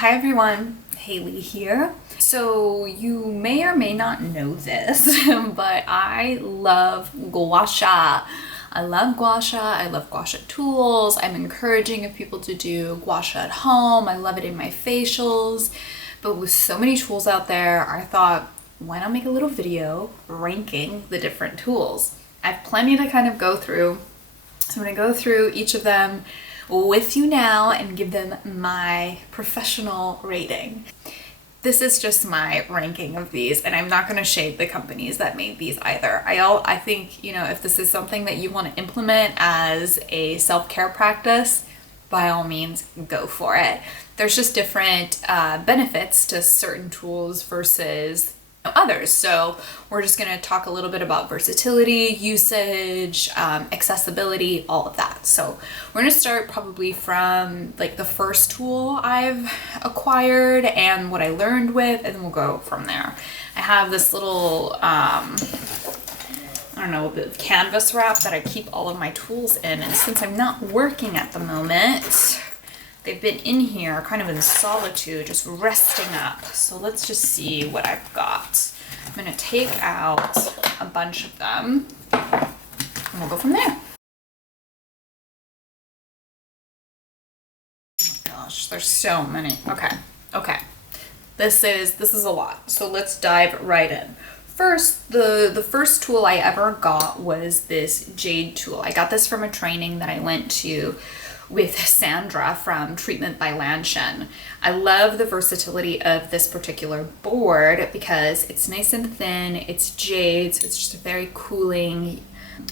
Hi everyone, Haley here. So you may or may not know this, but I love gua sha. I love gua sha. I love gua sha tools. I'm encouraging of people to do gua sha at home. I love it in my facials. But with so many tools out there, I thought, why not make a little video ranking the different tools? I have plenty to kind of go through. So I'm gonna go through each of them with you now and give them my professional rating. This is just my ranking of these, and I'm not going to shade the companies that made these either. I think, if this is something that you want to implement as a self-care practice, by all means, go for it. There's just different benefits to certain tools versus others. So we're just going to talk a little bit about versatility, usage, accessibility, all of that. So we're going to start probably from like the first tool I've acquired and what I learned with, and then we'll go from there. I have this little, canvas wrap that I keep all of my tools in. And since I'm not working at the moment, they've been in here kind of in solitude, just resting up. So let's just see what I've got. I'm gonna take out a bunch of them and we'll go from there. Oh my gosh, there's so many. Okay. This is a lot. So let's dive right in. First, the first tool I ever got was this jade tool. I got this from a training that I went to with Sandra from Treatment by Lanshan. I love the versatility of this particular board because it's nice and thin, it's jade, so it's just a very cooling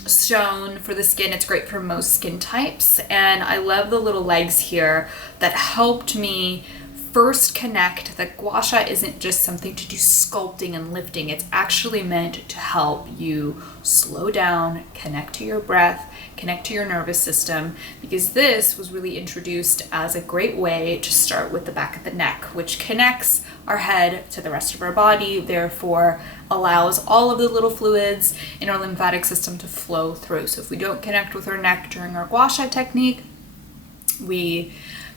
stone for the skin. It's great for most skin types, and I love the little legs here that helped me first connect that gua sha isn't just something to do sculpting and lifting. It's actually meant to help you slow down, connect to your breath, connect to your nervous system, because this was really introduced as a great way to start with the back of the neck, which connects our head to the rest of our body, therefore allows all of the little fluids in our lymphatic system to flow through. So if we don't connect with our neck during our gua sha technique, we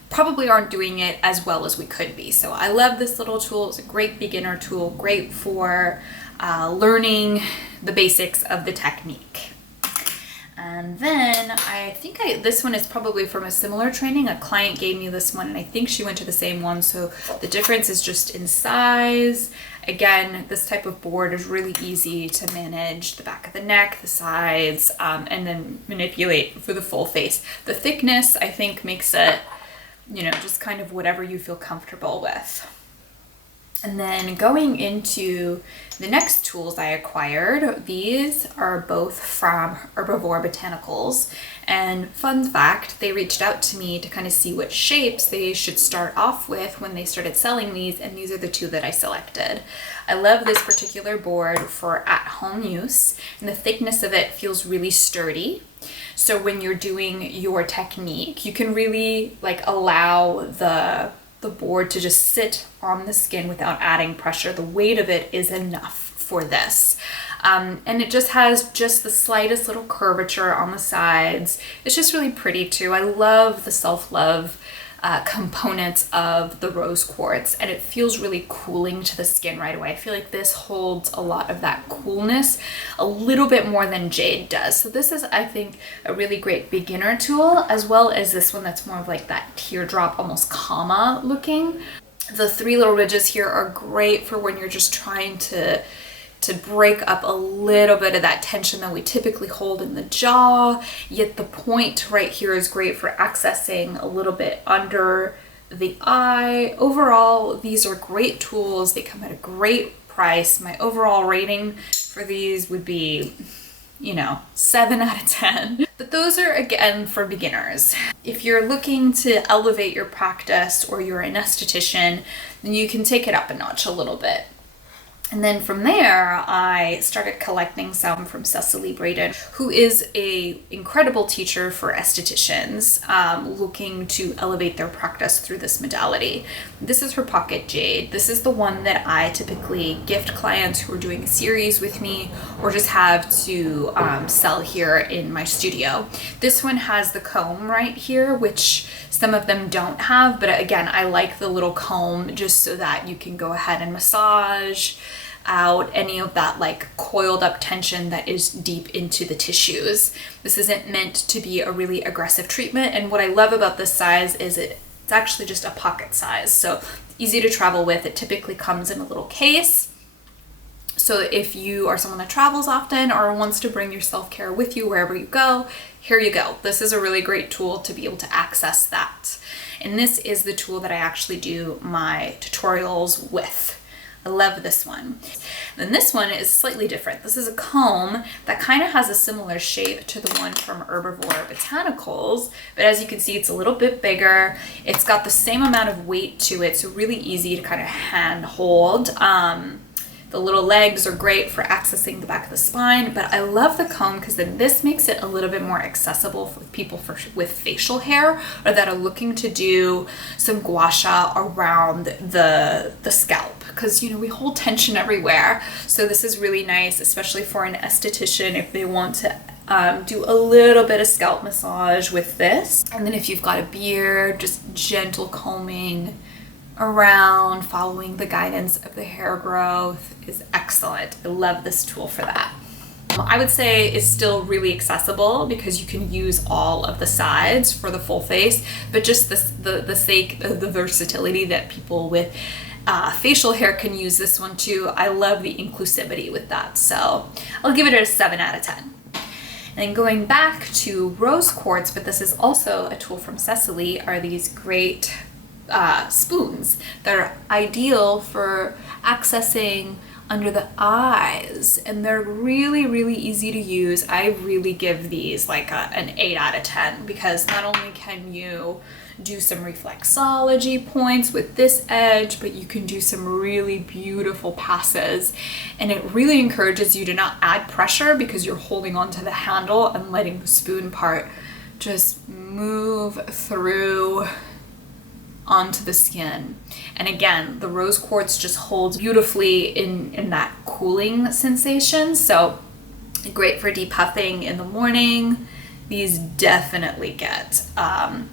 probably aren't doing it as well as we could be. So I love this little tool. It's a great beginner tool, great for learning the basics of the technique. And then I think this one is probably from a similar training. A client gave me this one and I think she went to the same one. So the difference is just in size. Again, this type of board is really easy to manage the back of the neck, the sides, and then manipulate for the full face. The thickness, I think, makes it just kind of whatever you feel comfortable with. And then going into the next tools I acquired, these are both from Herbivore Botanicals. And fun fact, they reached out to me to kind of see what shapes they should start off with when they started selling these, and these are the two that I selected. I love this particular board for at-home use, and the thickness of it feels really sturdy. So when you're doing your technique, you can really allow the board to just sit on the skin without adding pressure. The weight of it is enough for this. And it just has just the slightest little curvature on the sides. It's just really pretty too. I love the self-love components of the rose quartz, and it feels really cooling to the skin right away. I feel like this holds a lot of that coolness a little bit more than jade does. So this is, I think, a really great beginner tool, as well as this one that's more of like that teardrop, almost comma looking. The three little ridges here are great for when you're just trying to break up a little bit of that tension that we typically hold in the jaw, yet the point right here is great for accessing a little bit under the eye. Overall, these are great tools. They come at a great price. My overall rating for these would be 7 out of 10. But those are, again, for beginners. If you're looking to elevate your practice or you're an esthetician, then you can take it up a notch a little bit. And then from there, I started collecting some from Cecily Braden, who is a incredible teacher for estheticians looking to elevate their practice through this modality. This is her pocket jade. This is the one that I typically gift clients who are doing a series with me or just have to sell here in my studio. This one has the comb right here, which some of them don't have, but again, I like the little comb just so that you can go ahead and massage out any of that like coiled up tension that is deep into the tissues. This isn't meant to be a really aggressive treatment, and what I love about this size is it's actually just a pocket size, so easy to travel with. It typically comes in a little case. So if you are someone that travels often or wants to bring your self-care with you wherever you go, here you go. This is a really great tool to be able to access that. And this is the tool that I actually do my tutorials with. I love this one. Then this one is slightly different. This is a comb that kind of has a similar shape to the one from Herbivore Botanicals, but as you can see, it's a little bit bigger. It's got the same amount of weight to it, so really easy to kind of hand hold. The little legs are great for accessing the back of the spine, but I love the comb because then this makes it a little bit more accessible for people with facial hair or that are looking to do some gua sha around the scalp, because we hold tension everywhere. So this is really nice, especially for an esthetician if they want to do a little bit of scalp massage with this. And then if you've got a beard, just gentle combing around, following the guidance of the hair growth is excellent. I love this tool for that. I would say it's still really accessible because you can use all of the sides for the full face, but just the sake of the versatility that people with facial hair can use this one too. I love the inclusivity with that, so I'll give it a 7 out of 10. And going back to rose quartz, but this is also a tool from Cecily, are these great spoons that are ideal for accessing under the eyes, and they're really, really easy to use. I really give these like an 8 out of 10 because not only can you do some reflexology points with this edge, but you can do some really beautiful passes, and it really encourages you to not add pressure because you're holding onto the handle and letting the spoon part just move through onto the skin. And again, the rose quartz just holds beautifully in that cooling sensation, so great for depuffing in the morning. These definitely get an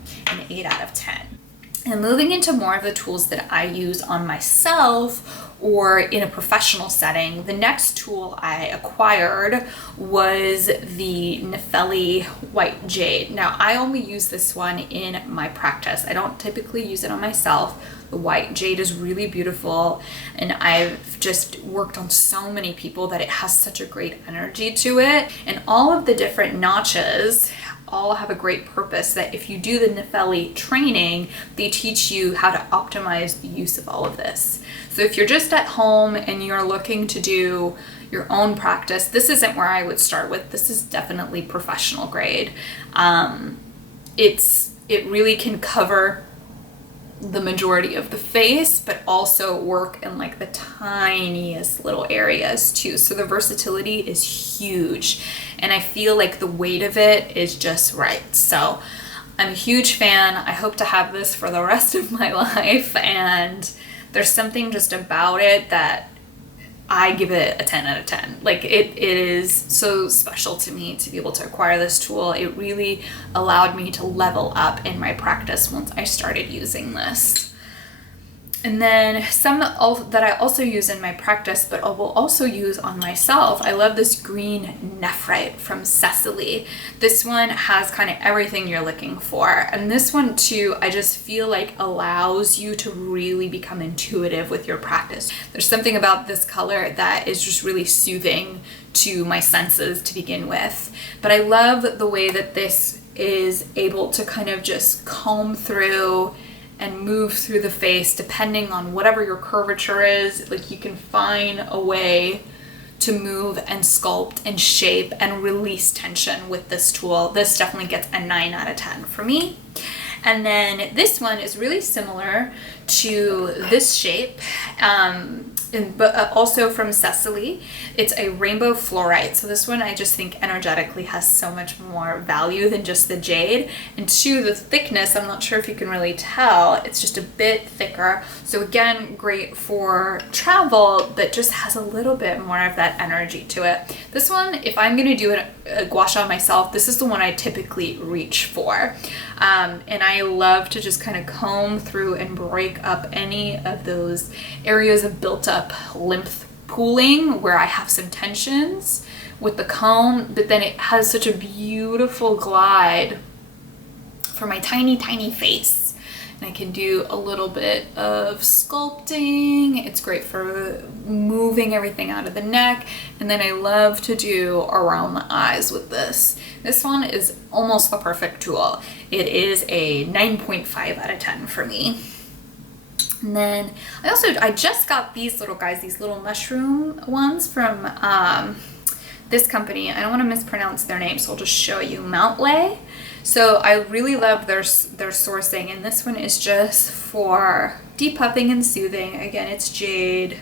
8 out of 10. And moving into more of the tools that I use on myself or in a professional setting, the next tool I acquired was the Nefeli White Jade. Now, I only use this one in my practice. I don't typically use it on myself. The white jade is really beautiful, and I've just worked on so many people that it has such a great energy to it. And all of the different notches all have a great purpose, that if you do the Nefeli training, they teach you how to optimize the use of all of this. So if you're just at home and you're looking to do your own practice, this isn't where I would start with. This is definitely professional grade. It really can cover the majority of the face, but also work in like the tiniest little areas too. So the versatility is huge, and I feel like the weight of it is just right. So I'm a huge fan. I hope to have this for the rest of my life, and there's something just about it that I give it a 10 out of 10. Like it is so special to me to be able to acquire this tool. It really allowed me to level up in my practice once I started using this. And then some that I also use in my practice, but I will also use on myself. I love this green nephrite from Cecily. This one has kind of everything you're looking for. And this one too, I just feel like allows you to really become intuitive with your practice. There's something about this color that is just really soothing to my senses to begin with. But I love the way that this is able to kind of just comb through and move through the face depending on whatever your curvature is. Like you can find a way to move and sculpt and shape and release tension with this tool. This definitely gets a 9 out of 10 for me. And then this one is really similar to this shape, but also from Cecily. It's a rainbow fluorite. So this one I just think energetically has so much more value than just the jade. And two, the thickness, I'm not sure if you can really tell, it's just a bit thicker. So again, great for travel, but just has a little bit more of that energy to it. This one, if I'm gonna do a gua sha myself, this is the one I typically reach for. And I love to just kind of comb through and break up any of those areas of built up lymph pooling where I have some tensions with the comb, but then it has such a beautiful glide for my tiny, tiny face. And I can do a little bit of sculpting. It's great for moving everything out of the neck. And then I love to do around the eyes with this. This one is almost the perfect tool. It is a 9.5 out of 10 for me. And then I just got these little guys, these little mushroom ones from this company. I don't want to mispronounce their name, so I'll just show you. Mountlay. So I really love their sourcing, and this one is just for depuffing and soothing. Again, it's jade,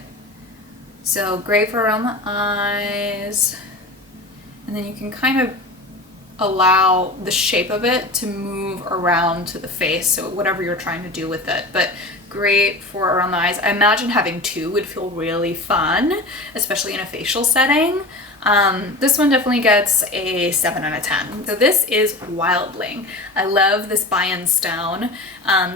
so great for around the eyes. And then you can kind of allow the shape of it to move around to the face, so whatever you're trying to do with it, but great for around the eyes. I imagine having two would feel really fun, especially in a facial setting. This one definitely gets a 7 out of 10. So this is Wildling. I love this Bayan stone.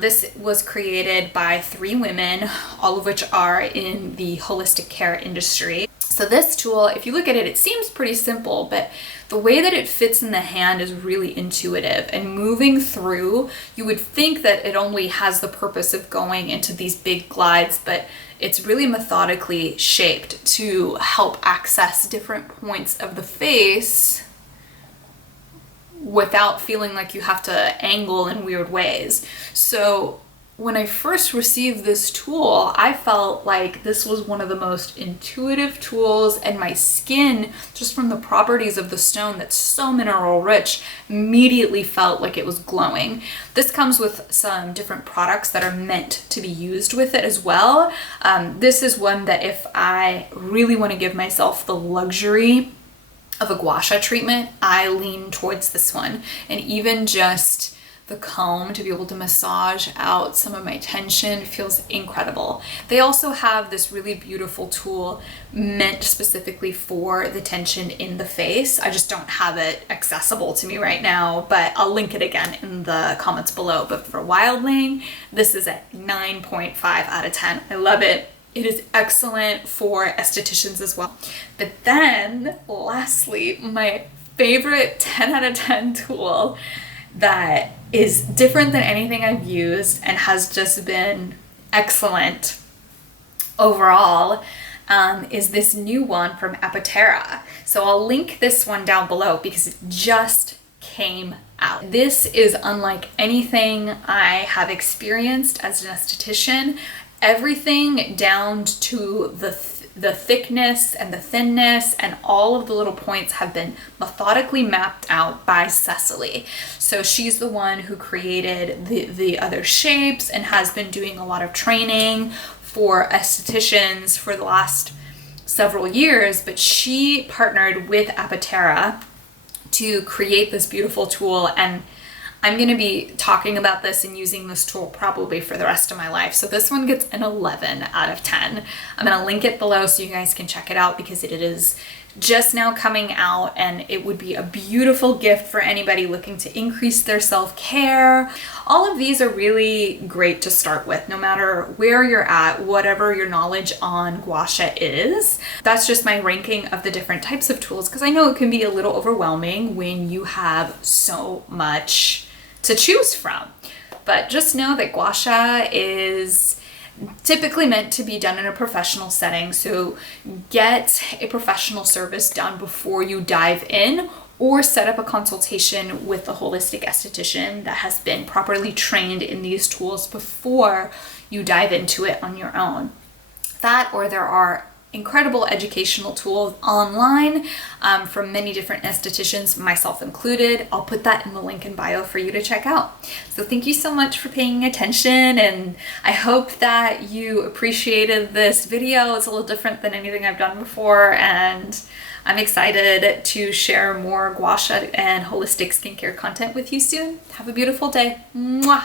This was created by 3 women, all of which are in the holistic care industry. So this tool, if you look at it, it seems pretty simple, but the way that it fits in the hand is really intuitive, and moving through, you would think that it only has the purpose of going into these big glides, but it's really methodically shaped to help access different points of the face without feeling like you have to angle in weird ways. So when I first received this tool, I felt like this was one of the most intuitive tools, and my skin, just from the properties of the stone that's so mineral rich, immediately felt like it was glowing. This comes with some different products that are meant to be used with it as well. This is one that if I really want to give myself the luxury of a gua sha treatment, I lean towards this one. And even just the comb to be able to massage out some of my tension feels incredible. They also have this really beautiful tool meant specifically for the tension in the face. I just don't have it accessible to me right now, but I'll link it again in the comments below. But for Wildling, this is a 9.5 out of 10. I love it. It is excellent for estheticians as well. But then lastly, my favorite 10 out of 10 tool that is different than anything I've used and has just been excellent overall is this new one from Apatera. So I'll link this one down below because it just came out. This is unlike anything I have experienced as an esthetician. Everything down to the thickness and the thinness and all of the little points have been methodically mapped out by Cecily. So she's the one who created the other shapes and has been doing a lot of training for estheticians for the last several years, but she partnered with Apatera to create this beautiful tool, and I'm going to be talking about this and using this tool probably for the rest of my life. So this one gets an 11 out of 10. I'm going to link it below so you guys can check it out because it is just now coming out, and it would be a beautiful gift for anybody looking to increase their self-care. All of these are really great to start with, no matter where you're at, whatever your knowledge on gua sha is. That's just my ranking of the different types of tools, because I know it can be a little overwhelming when you have so much to choose from. But just know that gua sha is typically meant to be done in a professional setting, so get a professional service done before you dive in, or set up a consultation with a holistic esthetician that has been properly trained in these tools before you dive into it on your own. That, or there are incredible educational tools online from many different estheticians, myself included. I'll put that in the link in bio for you to check out. So thank you so much for paying attention, and I hope that you appreciated this video. It's a little different than anything I've done before, and I'm excited to share more gua sha and holistic skincare content with you soon. Have a beautiful day. Mwah!